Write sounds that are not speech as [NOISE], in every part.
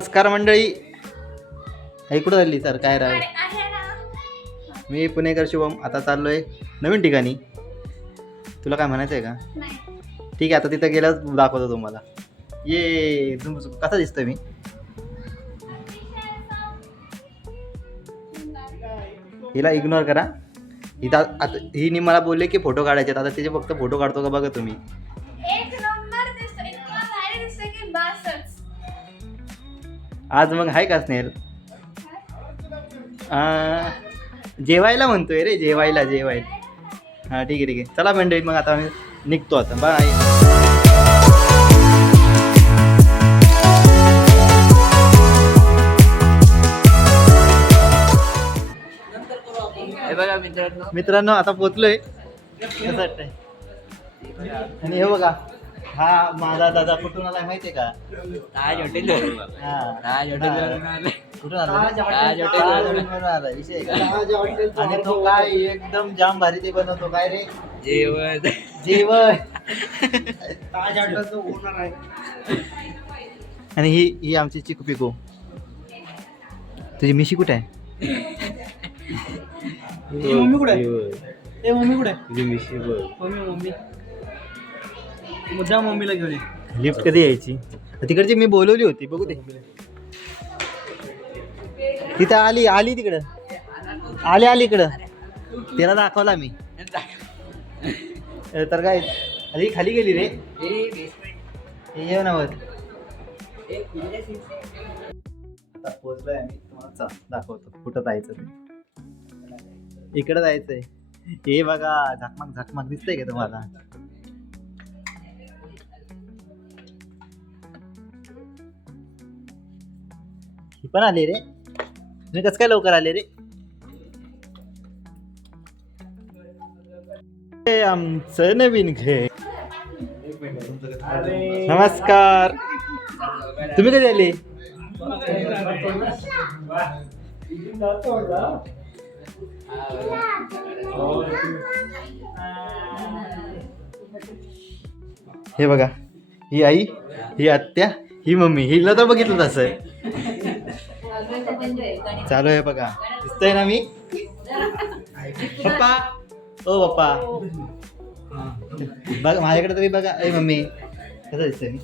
नमस्कार मंडळी. कुठं झाली तर काय राव? आहे ना. मी पुणेकर शुभम. आता चाललोय नवीन ठिकाणी. तुला काय म्हणायचं आहे का ठीक आहे आता तिथं गेल्यास दाखवतो तुम्हाला. ये तुम कसा दिसतोय मी? हिला इग्नोर करा. इथं आता हिने मला बोलले की फोटो काढायचे. आता तिचे फक्त फोटो काढतो का बघा तुम्ही. आज मग आहे का स्नेहल? आ, जेवायला म्हणतोय रे जेवायला जेवायला. हां ठीक आहे ठीक आहे. चला मंडळी मग आता आम्ही निघतो आता. बाय बघा मित्रांनो. मित्रांनो आता पोचलोय. आणि हे बघा हा माझा दादा कुठून आलाय माहितीये का? ताज हॉटेल हा. ताज हॉटेल हा. कुठून आलाय ताज हॉटेल. आलाय विषय आहे का? आणि तो काय एकदम जाम भारी ते बनवतो काय रे? जेवण. जेवण. ताज हॉटेलचा ओनर आहे. आणि ही ही आमची चिकू पिकू. तुझी मिशी कुठे आहे? मम्मी कुठे ए मम्मी कुठे मम्मी मम्मी. मुद्दा मम्मीला घेऊन ये. लिफ्ट कधी यायची? तिकडची मी बोलवली होती बघू दे. तिथं आली आली तिकडं. आली आली इकडं. तिला दाखवला मी. तर काय अरे खाली गेली रे. येऊ ये ना वर. पोचलोय पोहोचलोय आम्ही तुम्हाला दाखवतो. कुठं जायचं ते. इकडं जायचंय. हे बघा झाकमाक झाकमाक दिसतंय का तुम्हाला? ही पण आली रे. मी कसं काय लवकर आले रे? हे आमचं नवीन घे. नमस्कार. तुम्ही कधी आले? हे बघा ही आई ही आत्या ही मम्मी हिला तर बघितलं तसं चालू आहे बघा. दिसतंय ना मी? पप्पा? ओ पप्पा. बघ माझ्याकडे तरी बघा. ए मम्मी. कसं दिसतंय मी?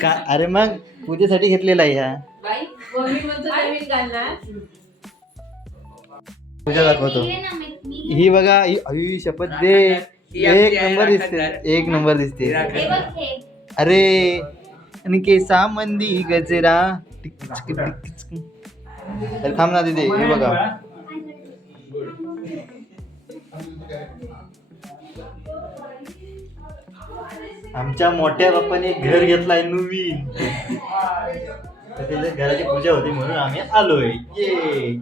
का? अरे मग पूजेसाठी घेतलेला आहे ह्या पूजा दाखवतो. ही बघा ही आई शपथ दे. ही एक नंबर दिसते. एक नंबर दिसते. ही हे हे. अरे आणि केसा मंदी गजरा. तर थांब ना तिथे हे बघा. आमच्या मोठ्या बाप्पाने घर घेतलाय नवीन. त्याच्या घराची पूजा होती म्हणून आम्ही आलोय. ये.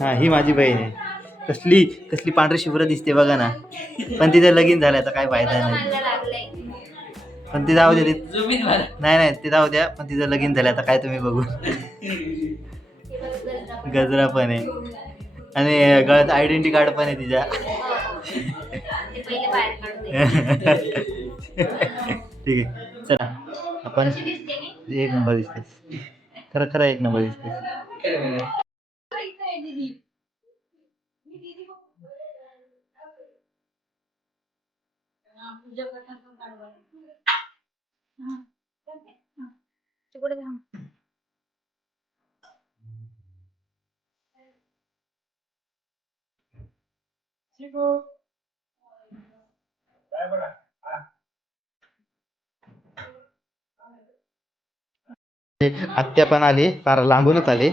हा ही माझी बहीण आहे. कसली कसली पांढरी शुभ्र दिसते बघा ना. पण तिचं लगीन झालंय तर काय फायदा नाही. पण ती जाऊ दे ती- जुमीन मला. नाही नाही ते जाऊ द्या पण तिचं लगीन झालं आता काय तुम्ही बघू. गजरा पण. आहे. आणि गळ्यात आयडेंटी कार्ड पण आहे तिच्या. ठीक आहे चला. आपण? एक नंबर दिसते खरं खरं एक नंबर दिसते तिकडे थांब. आत्या पण आली फार लांबूनच आले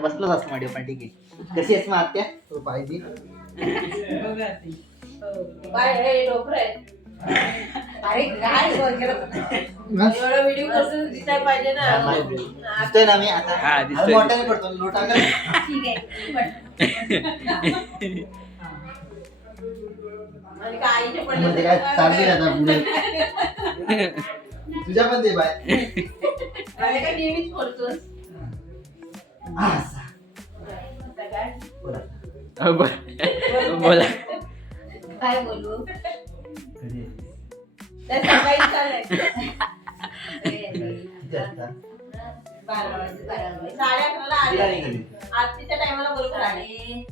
बसलोच असं माडी पण ठीक आहे कशी आहेस मग आत्या तो पाहिजे. बाय हे डोकर अरे काय एवढा व्हिडिओ कसं दिसायला पाहिजे ना? दिसतोय ना मी आता? हा, दिसतोय. अरे मोठ्याने पडतो लोटा का? ठीक आहे आणि काय आईचे म्हणजे काय चालली आता पुढे? [LAUGHS] तुझ्या पण दे बाय. अरे काय नेहमीच बोलतोस असं. आता काय? बोला. बोला काय बोलू. बारा वाजले, बारा वाजले. साडे अकराला आले. आरतीच्या टायमाला बरोबर आले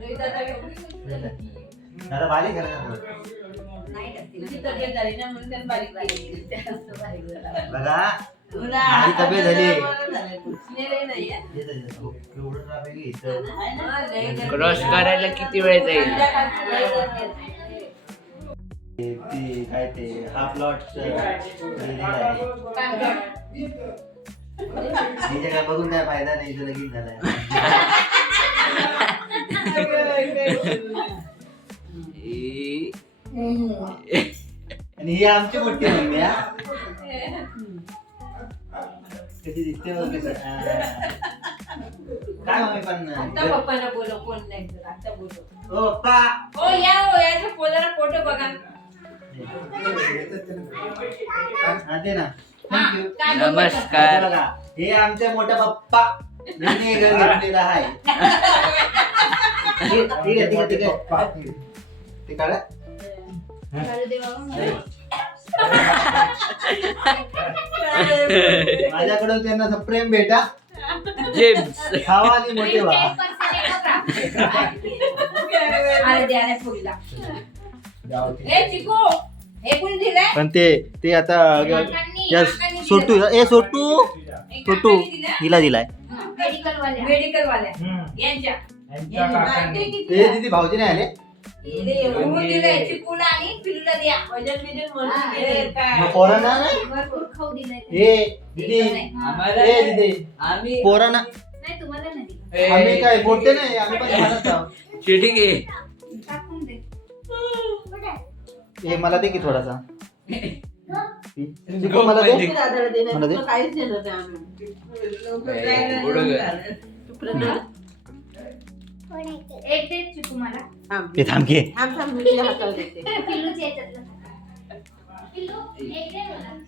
रोहित दादा घेऊन. दादा बारीक करा तुझी तब्येत झाली ना म्हणून त्याने बारीक केली. बघा माझी तब्येत झाली. एवढं traffic आहे इथं. हा. क्रॉस करायला किती वेळ जाईल. ते- ते काय ते हा प्लॉट काय बघून काय फायदा नाही इथं लगीन झालाय ए, [LAUGHS] आणि ही आमची मोठी मम्मी हा कशी दिसते बघ हा. [LAUGHS] काय मम्मी पण आता पप्पाला बोलव कोण नाही तर आता बोलव. ओ पप्पा. हो या हो याच्या पोलाला फोटो बघा. हा दे ना. हा, थँक्यू काय बोलतो? नमस्कार. बघा हे आमच्या मोठ्या पप्पा. यांनी घर घेतलेलं आहे. [LAUGHS] ठीक आहे ठीक आहे ठीक आहे. ते काढा. माझ्याकडून त्यांना असं प्रेम भेटा. जेम्स. खावा आणि मोठे व्हा. हे पण ते ते आता या सोटू ए सोटू. सोटू हिला दिलाय. मेडिकल वाले मेडिकल वाल्या यांच्या ते दिदी भाऊजी नाही आले? आणि द्या. वजन बिजन म्हणून काय? पोरांना नाही? भरपूर खाऊ दिलाय ए दिदी. आम्हाला ए दिदी. आम्ही पोरांना नाही तुम्हाला नाही ए, आम्ही काय बोलते नाही आम्ही पण लहानच आहोत. चिटिंग आहे. टाकून दे. हे मला दे की थोडासा. [LAUGHS] मला दे. दादाला दे मला दे. तुला काहीच देणार नाही आम्ही. एक चिकू मला थांब. ते थांब घे थांब, थांब, मी तुझ्या हातावर देते. पिल्लूच्या याच्यातलं. पिल्लू एक दे मला.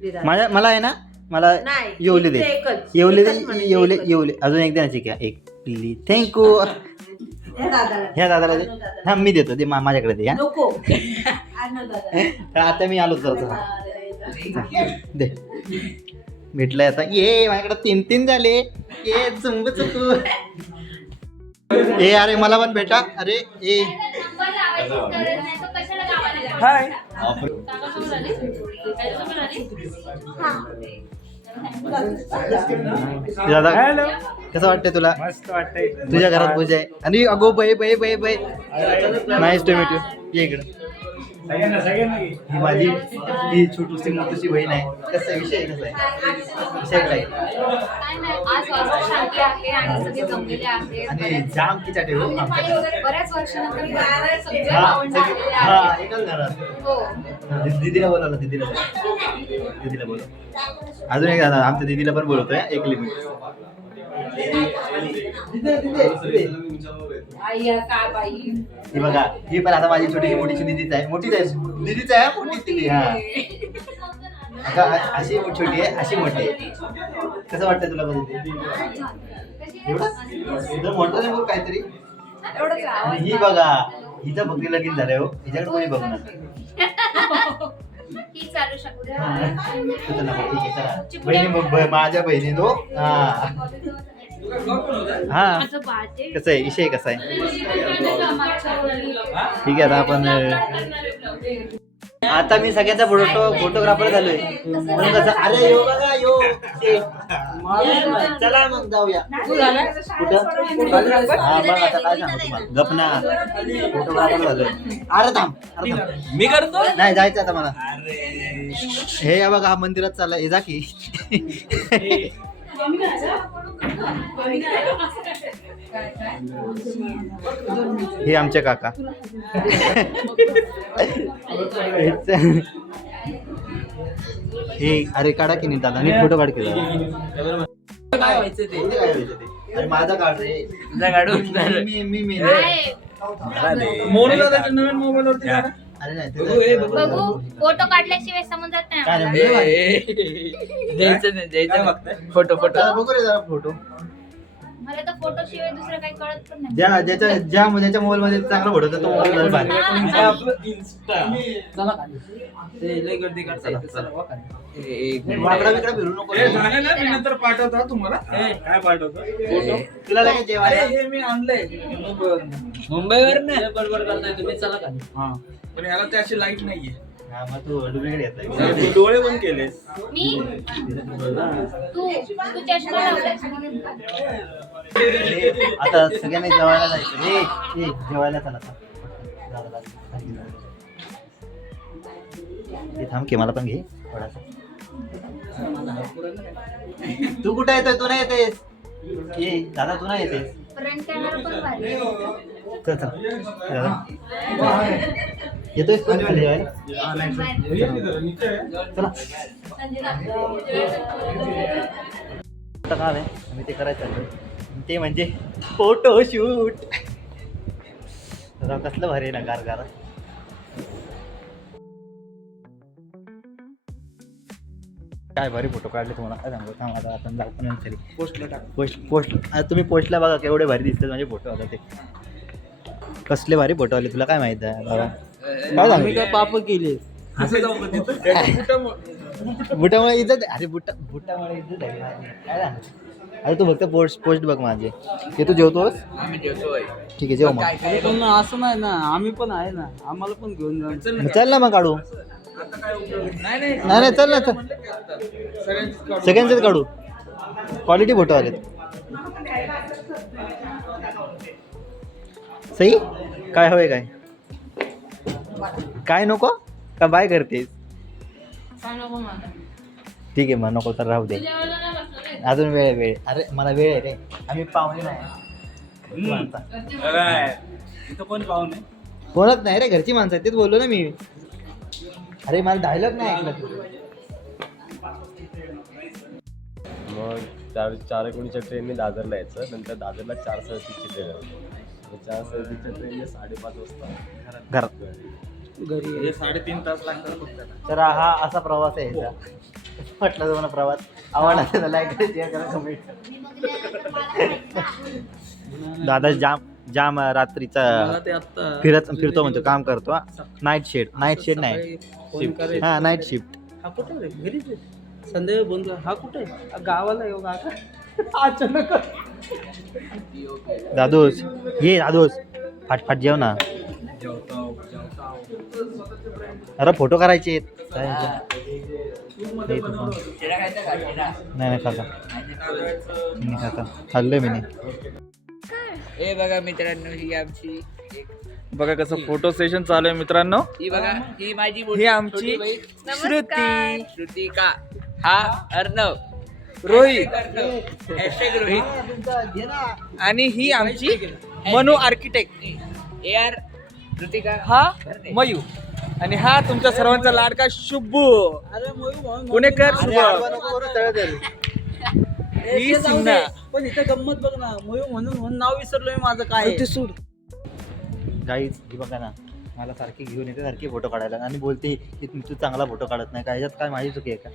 दे दादा. माझ्या मला आहे ना मला नाही, येवले दे. इथे एकच. येवले दे एकच म्हणे, येवले एकच. येवले. अजून एक द्यायची का एक प्लीज थँक्यू ह्या दादाला दे. ह्या दादाला दे. आणू दादाला. हा मी देतो. दे मा- माझ्याकडे दे हा. नको. [LAUGHS] आणू दादा. तर आता मी आलो तर दे. भेटलंय आता. ये माझ्याकडे तीन तीन झाले. ये चुंब चुकू. ए अरे मला पण भेटा. अरे ए. जायचा? दादा कसं वाटतंय तुला? मस्त वाटतंय. तुझ्या घरात पूजा आहे. आणि अगो बाई बाई बाई बाई नाईस टू मीट यू ये इकडं. ही माझी ही छोटूशी मोठीशी बहीण आहे. कसा विषय कसा आहे? विषय काय? काय नाही आज वाजता शांती आहे आणि सगळे जमलेले आहेत आणि जाम किचा ठेवू आमच्याकडे बऱ्याच वर्षानंतर बऱ्याच सगळे हा भावंड सगळे- आलेले हा आहेत एकाच घरात. हो. हा, दि- दीदीला बोलावलं दीदीला दीदीला बोलव अजून एक दादा आमच्या दीदीला पण बोलवतोय एक लिमिट. बाई ही बघा ही पण आता माझी छोटी मोठीची निधीच आहे. मोठीच आहे निधीच आहे मोठीच तिथे हा. अ- अशी छोटी आहे अशी मोठी आहे. कसं वाटतंय तुला बघ एवढं मोठं नाही काहीतरी. एवढंच आणि ही बघा हिचं भक्ती लगीन झालंय हो. हिच्याकडे कोणी बघणार? ही चालू शकू तुझं नको, ठीक आहे चला. बहिणी बघ माझ्या बहिणी हा. हा. कसं आहे? विषय कसा आहे? ठीक आहे आता आपण आता मी सगळ्यांचा फोटो फोटोग्राफर झालोय. म्हणून कसं अरे यो बघा यो. ते. चला मग जाऊया. कुठं? हा मग आता काय सांगू तुम्हाला. गपना फोटोग्राफर झालोय. अरे थांब. अरे थांब. मी करतो? नाही जायचं आता मला. हे या बघा हा मंदिरात चाललाय. हे जा की. हे आमचे काका. हे अरे काढा की नाही दादा नीट फोटो काढ की दादा. काय व्हायचं ते? अरे माझा काढ रे. तुझा काढून मी मी मी मोबाईल वरती अरे नाही बघू, फोटो काढल्याशिवाय समजत नाही काय आम्हाला. नाही, ए, द्यायचं नाही. द्यायचं फक्त फोटो फोटो. जरा बघू रे जरा फोटो. मला तर फोटो शिवाय दुसरं काही कळत पण नाही. ज्या ज्याच्या ज्या ज्याच्या मोबाईल मध्ये चांगला फोटो होता तो मोबाईल भारी चला खाली. ते लय गर्दी करता इथे, चला. वा खाली. ए, एक मिनिट. वाकडा बिकडा फिरू नको. हे झालं ना मी नंतर पाठवतो हा तुम्हाला. काय पाठवतो? फोटो? तुला काय जेवायला? अरे हे मी आणलंय. मुंबईवरून. मुंबईवर नाही बडबड करताय तुम्ही चला खाली. हा. पण याला ते अशी लाइट नाहीये. हा, मग तू डुप्लिकेट घेतलाय तू डोळे बंद केले मी? तू तू चष्मा? आता सगळ्यांनी जेवायला जायचं. ए ए जेवायला चला जा. ए, थांब की मला पण घे थोडासा. तू कुठे येतोय? तू नाही येतेस? ए दादा तू नाही येतेस? फ्रंट कॅमेरा पण भारी आहे. चल चल. आता काय आहे? आम्ही ते करायचं. ते म्हणजे फोटो शूट कसलं भारी आहे ना गार गार काय भारी फोटो काढले तुम्हाला? काय सांगू थांब आता आपण जाऊ पण पोस्टला टाक. Post post. आता तुम्ही पोस्टला बघा केवढे भारी दिसतात माझे फोटो आता ते. कसले भारी फोटो आले तुला काय माहीत आहे? बाबा. काय आम्ही काय सांगू पाप केले? [LAUGHS] बुटामुळे- इज्जत अरे बुटा बुटामुळे इज्जत आहे. काय सांगू अरे तू फक्त पोस्ट पोस्ट बघ माझे. हे तू जेवतोस? ठीक आहे जेव मग. असं नाही ना. आम्ही पण आहे ना. आम्हाला पण घेऊन चल ना मग काढू. नाही नाही. नाही नाही चल ना चल. सगळ्यांचीच काढू. क्वालिटी फोटो आलेत. सई काय हवंय काय? काय नको? का बाय करतेस? ठीक आहे मग नको तर राहू दे. अजून वेळ आहे, वेळ आहे. अरे मला वेळ आहे रे. आम्ही पाहुणे नाही. घरची माणसं. काय? इथं कोण पाहून आहे कोणच नाही रे घरची माणसं आहेत तेच बोललो ना मी. अरे मला डायलॉग नाही ऐकलं तू मग चार चार एकोणीसच्या ट्रेनने दादरला यायचं. नंतर दादरला चार सदतीसची ट्रेन आहे चार सदतीसच्या ट्रेनने साडेपाच वाजता घरात घरी. हे साडेतीन तास लागतात. तर हा असा प्रवास आहे याचा. म्हटलं तुम्हाला प्रवास. आवडला तर लाईक करा शेअर करा कमेंट. दादा जाम जाम रात्रीचा मला ते आता फिरत फिरतो म्हणतो काम करतो नाईट शेड नाईट शेड नाही. हा नाईट शिफ्ट हा कुठं रे? घरीच आहे. संध्याकाळी बंद हा कुठे? आहे? गावाला येऊ का? [LAUGHS] अचानक. दादोस ये दादोस. फाटफाट जेव ना. अरे फोटो करायचे आहेत. काय हे तू पण. नाही नाही काका नाही मी हे बघा मित्रांनो ही आमची एक- बघा कसं फोटो सेशन चालू आहे मित्रांनो. ही बघा ही माझी ही आमची छोटी बहीण. श्रुती. श्रुतिका. हा अर्णव. रोहित. रोहित. आणि ही आमची Manu architect A R Shrutika. हा मयू. आणि हा तुमच्या सर्वांचा लाडका शुभू. पुणेकर शुभ ही ते जाऊ सिन्हा. दे. पण इथं गंमत बघ ना. मयू म्हणून म्हणून नाव विसरलोय माझं काय आहे. गाईज ही बघा ना. मला सारखी घेऊन येते सारखी फोटो काढायला. आणि बोलते की तू तू चांगला फोटो काढत नाही. काय याच्यात काय माझी चुकी आहे का?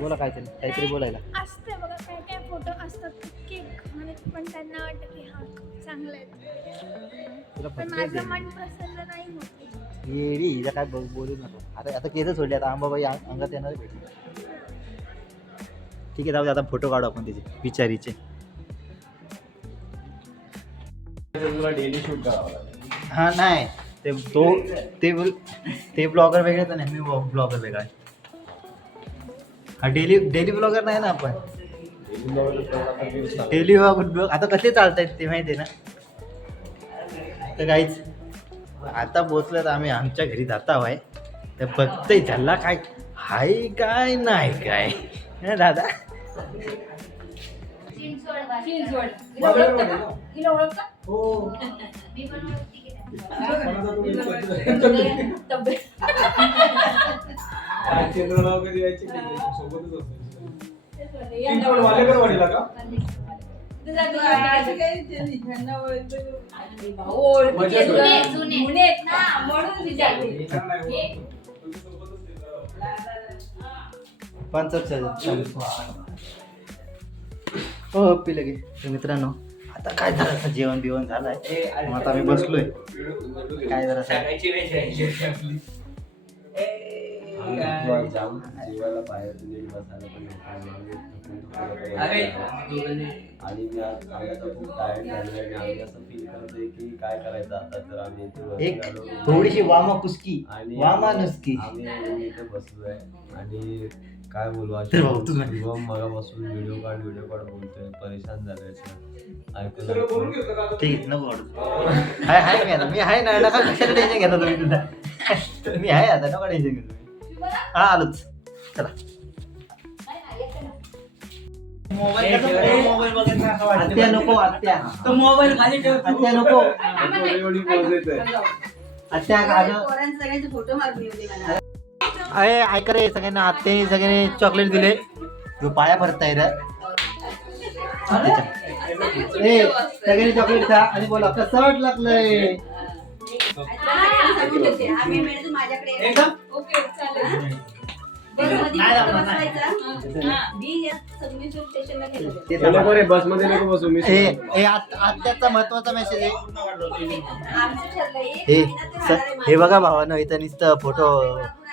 बोला काहीतरी काहीतरी बोलायला. असते बघा काय काय फोटो असतात. केक आणि पण त्यांना वाटतं की हा चांगलं आहे. तुला पण माझं देईन. मन प्रसन्न नाही होत. ये रे हिला काय बोल- बोलू नको. आता आता केस सोडले. आता आंबाबाई अंग- अंगात येणार भेटली ठीक आहे जाऊ दे आता फोटो काढू आपण तिचे बिचारीचे. तुला डेली शूट करावं लागेल. हा नाही. ते तो ते बोल ते ब्लॉगर वेगळे तर नेहमी ब्लॉगर वेगळा आहे. हा डेली डेली ब्लॉगर नाही ना आपण. डेली views लागतात. डेली ब्लॉग आता कसे चालतायत ते माहिती आहे ना? तर काहीच आता पोचलं तर आम्ही आमच्या घरी जाता हवाय तर बघतंय त्याला काय हाय काय नाही काय. हं, दादा. चिंचवड. चिंचवड. हिला ओळखता का? हिला ओळखता? मी पण ओळखते की नाही. तब्येत. यांना ओळखता. तुझा तुझा भाऊ ओळखीचे जुने, आहेत. जुने. जुने आहेत ना, म्हणून विचारते. हे, पंचायत हो हप्पी गे तर मित्रांनो आता काय झालं? जेवण बिवण झालंय. मग आता मी बसलोय. काय जरा काय एक थोडीशी वामा कुस्की आणि वामा नुसकी. बसलोय आणि काय बोलू तुझं. शुभम मगापासून व्हिडिओ काढ व्हिडिओ काढ बोलतोय परेशान झालोय ठीक नको [LAUGHS] हाय हाय मी आता मी आहे ना नका कशाला टेन्शन घेता तुम्ही [LAUGHS] मी आहे आता नका टेन्शन घेतो तुम्ही. हा आलोच. चला. आत्या नको आत्या तो मोबाईल खाली ठेव आत्या नको. आत्या अगं पोरांचे सगळ्यांचे फोटो मारून येऊ दे मला. अरे ऐका रे सगळ्यांना आत्याने सगळ्यांनी चॉकलेट दिले. जो पाया भरताय रे. ए सगळ्यांनी चॉकलेट खा आणि बोला कसं वाट लागलंय. सांगून बसमध्ये नको बसू मी ए ए आत- आत्याचा महत्त्वाचा मेसेज आहे. हे हे. बघा भावानं इथं नुसतं फोटो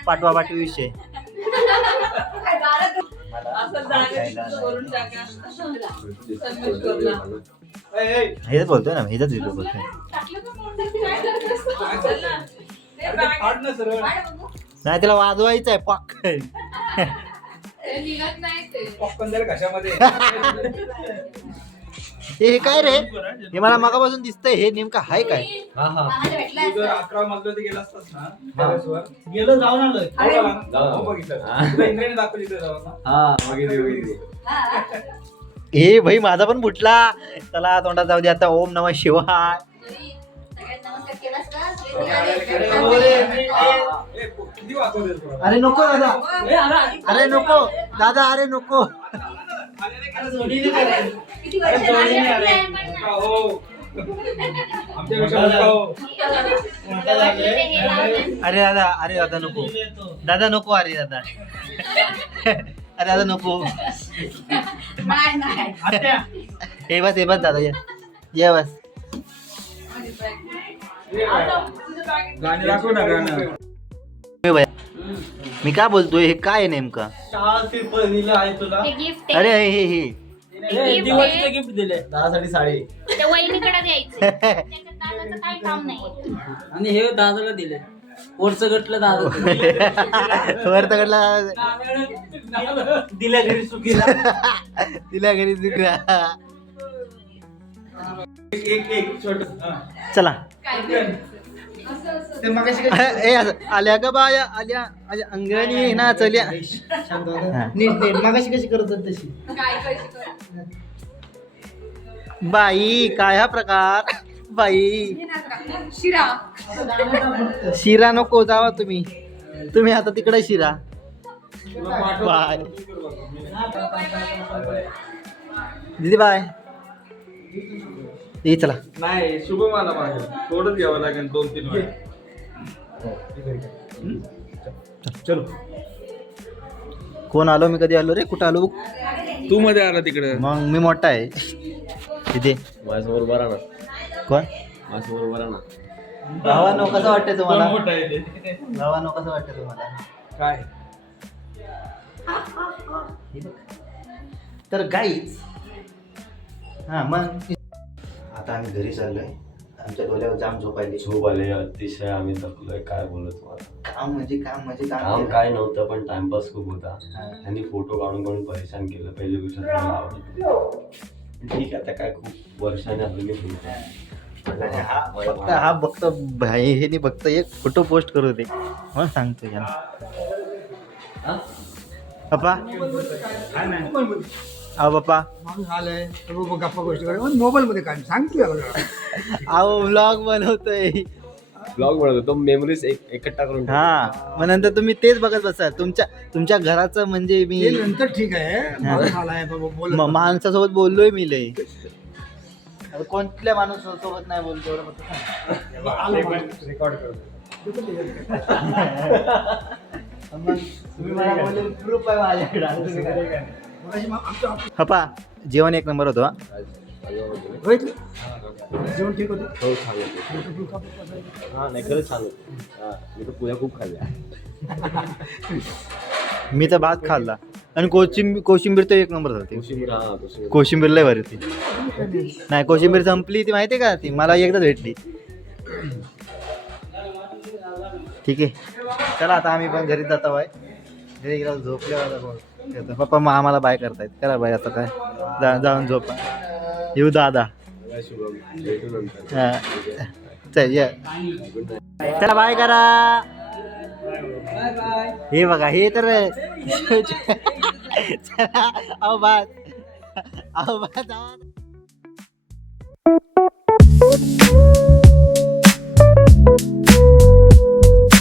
पाठवा पाठवी विषय. हेच बोलतोय ना हेच व्हिडिओ बोलतोय. नाही त्याला वाजवायचं आहे पॉक ते हे काय रे हे मला मगापासून दिसतंय हे नेमकं हाय काय हा हा. गेलो जाऊन हा हा. हे भाई माझा पण फुटला चला तोंडात जाऊ दे आता ओम नम शिवाय अरे नको दादा. अरे, नको. दादा अरे नको? अरे दादा अरे दादा नको. दादा नको अरे दादा. अरे दादा नको. हे बस हे बस दादा ये. ये बस. ए भैया, मी काय बोलतोय? हे काय आहे नेमकं? शाल पेपर दिलं आहे तुला. हे गिफ्ट अरे हे हे हे. ए, दिवाळीचं गिफ्ट दिले दादासाठी साडी. ते वहिनीकडे द्यायचं [LAUGHS] त्याच्यात दादाचं काही काम नाही. आणि हे दादाला दिले वरचं गटलं दादा [LAUGHS] वर तकडला दिल्या घरी चुकीला तिला [LAUGHS] घरी दुखरा एक एक छोट. चला. ते मगाशी ए असं, आल्या ग बाया आल्या आल्या अंगणी ना चल्या हा. नीट नीट मगाशी कशी करत होत तशी? काय कशी कर बाई काय हा प्रकार? बाई. शिरा. शिरा नको जावा तुम्ही. तुम्ही आता तिकडे शिरा. बाय. दीदी बाय. ये चला. नाही शुभ मला मागे. थोडंच घ्यावं लागेल दोन तीन वेळा. चलो. कोण आलो? मी कधी आलो रे? कुठं आलो? तू मध्ये आला तिकडे. मग मी मोठा आहे. तिथे माझ्यासमोर बरा ना. कोण? माझ्यासमोर बरा ना. भावानो कसं वाटतंय तुम्हाला? मोठा आहे ते? भावानो कसं वाटतंय तुम्हाला? काय? हे बघ. तर गाईच हा मग आता आम्ही घरी चाललोय. आमच्या डोळ्यावर जाम झोपायली झोप आले अतिशय आम्ही थकलोय. काय बोलू तुम्हाला? काम म्हणजे काम म्हणजे काम. काय नव्हतं पण टाइमपास खूप होता. हा. त्यांनी फोटो काढून काढून परेशान केलं. पहिली गोष्ट मला. ठीक आहे आता काय खूप वर्षाने आपल्याला फोटो आणि हा फक्त हा बघतो भाई हे नाही फक्त एक फोटो पोस्ट करू दे. मग सांगतो याला. पप्पा. अहो पप्पा माणूस आलाय तर बाबा गप्पा गोष्टी करायला मोबाईल मध्ये काय? सांगतोय जरा. अहो व्लॉग बनवतोय. ब्लॉग बनवतो तो मेमरीज एक एकट्ठा करून ठेवतो. हा मग नंतर तुम्ही तेच बघत बसाल. तुमच्या तुमच्या घराचं म्हणजे मी ते नंतर ठीक आहे. माणूस आलाय बाबा बोल म- माणसासोबत बोललोय मी लय. आता कोणत्या माणूस सोबत नाही बोलतो एवढं फक्त सांग. रेकॉर्ड करतो [LAUGHS] मग तुम्ही मला बोलले प्रूफ आहे माझ्याकडे. हपा जेवण एक नंबर होतं हा. बघितलं? जेवण ठीक होतं? हो छान होतं. हां नाही खरंच छान होतं. मी तर पुऱ्या खूप खाल्ल्या. [LAUGHS] मी तर भात खाल्ला. आणि कोशिंबीर कोशिंबीर तर एक नंबर होती कोशिंबीर लय भारी होती. नाही कोशिंबीर संपली ती माहिती का ती? मला एकदाच भेटली. ठीक आहे. चला आता आम्ही पण घरी जातो बाय घरी गेला झोपले आता कोण येतं. पप्पा मग आम्हाला बाय करतायत. करा बाय आता काय? जा जाऊन झोपा. येऊ दादा. चला बाय करा. हे बघा हे तर चला अहो